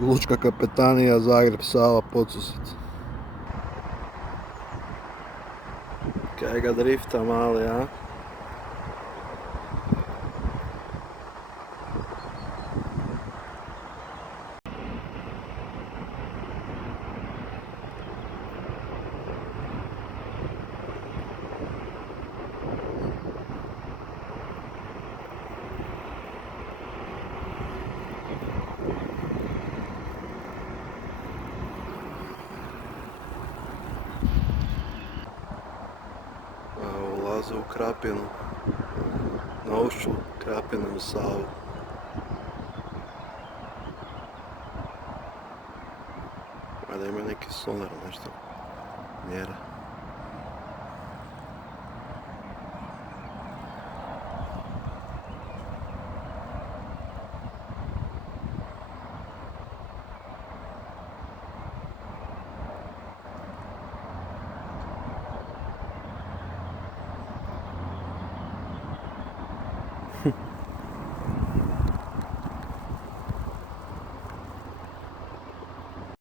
Lučka kapetanija Zagreb Sava Podsused. Kaj ga drifta mali, a? Ulaze u Krapinu, na ušću Krapine u Savu. Valjda ima neki sonar, nešto mjera.